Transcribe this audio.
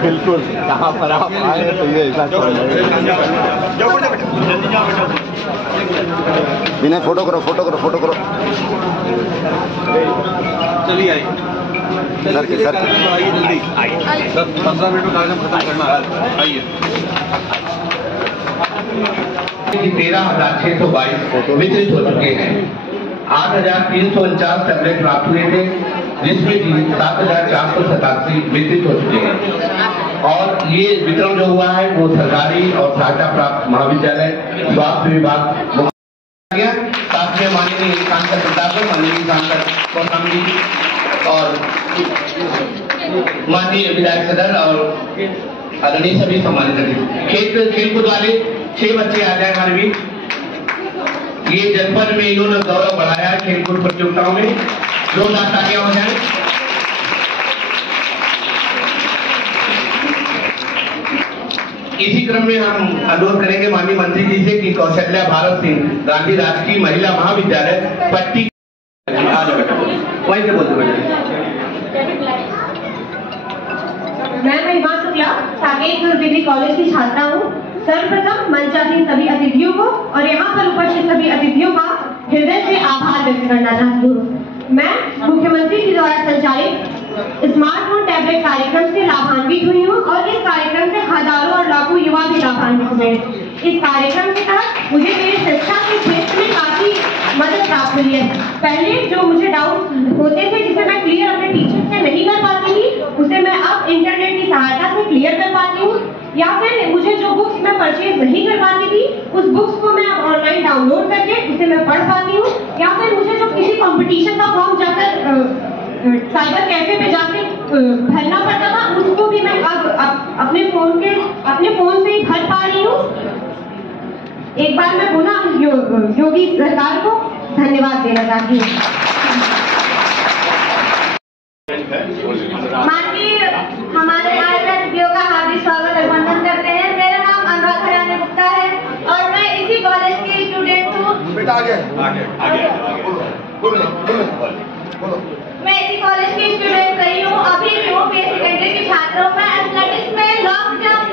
बिल्कुल कहाँ पर आप आए तो ये ऐसा विनय फोटो करो फोटो करो फोटो करो। चलिए आइए सर के सर आइए जल्दी आइए 10-15 मिनट में कार्यक्रम खत्म करना है। आइए 13,622 वितरित हो चुके हैं। 8,349 टैबलेट प्राप्त हुए थे, जिसमें 7,487 वितरित हो चुके हैं। और ये वितरण जो हुआ है वो सरकारी और सहायता प्राप्त महाविद्यालय स्वास्थ्य विभाग गया। साथ में माननीय सांसद प्रताप, माननीय सांसद कौशाम्बी और माननीय विधायक सदर और आदरणीय सभी सम्मानित अतिथि। खेलकूद वाले 6 बच्चे आ जाए हमारे बीच। ये जनपद में इन्होंने गौरव बढ़ाया है खेलकूद प्रतियोगिताओं में। जोरदार तालियां हो जाए। इसी क्रम में हम अनुरोध करेंगे माननीय मंत्री जी से कि कौशल्या भारत सिंह गांधी राजकीय महिला महाविद्यालय पट्टी वहीं से बोलते बेटा। मैं महिमा शुक्ला साकेत डिग्री कॉलेज की छात्रा हूँ। सर्वप्रथम मंचासीन सभी अतिथियों को और यहाँ पर उपस्थित सभी अतिथियों का हृदय से आभार व्यक्त करना चाहती हूँ। मैं मुख्यमंत्री के द्वारा संचालित स्मार्टफोन टैबलेट कार्यक्रम से लाभान्वित हुई हूँ और इस कार्यक्रम से हजारों और लाखों युवा भी लाभान्वित हुए। इस कार्यक्रम के तहत मुझे मेरी शिक्षा के क्षेत्र में काफी मदद प्राप्त हुई है। पहले जो मुझे डाउट होते थे जिसे मैं क्लियर अपने टीचर से नहीं कर पाती थी, उसे मैं अब इंटरनेट की सहायता से क्लियर कर पाती हूँ। या फिर मुझे जो बुक्स मैं परचेज नहीं कर पाती थी, उस बुक्स को मैं अब ऑनलाइन डाउनलोड करके उसे मैं पढ़ पाती हूँ। या फिर मुझे जो किसी कंपटीशन का फॉर्म जाकर साइबर कैफे पे जाके भरना पड़ता था, उसको भी मैं अब अपने फोन से ही भर पा रही हूँ। एक बार मैं पुनः योगी सरकार को धन्यवाद देना चाहती हूँ। माननीय हमारे आज अतिथियों का हार्दिक स्वागत अभिनंदन करते हैं। मेरा नाम अनुराग हरियाणा गुप्ता है और मैं इसी कॉलेज की स्टूडेंट हूँ। बेटा आगे मैं इसी कॉलेज की स्टूडेंट रही हूँ, अभी भी हूँ, सेकेंडरी की छात्र हूँ। मैं एथलेटिक्स में लॉन्ग जंप,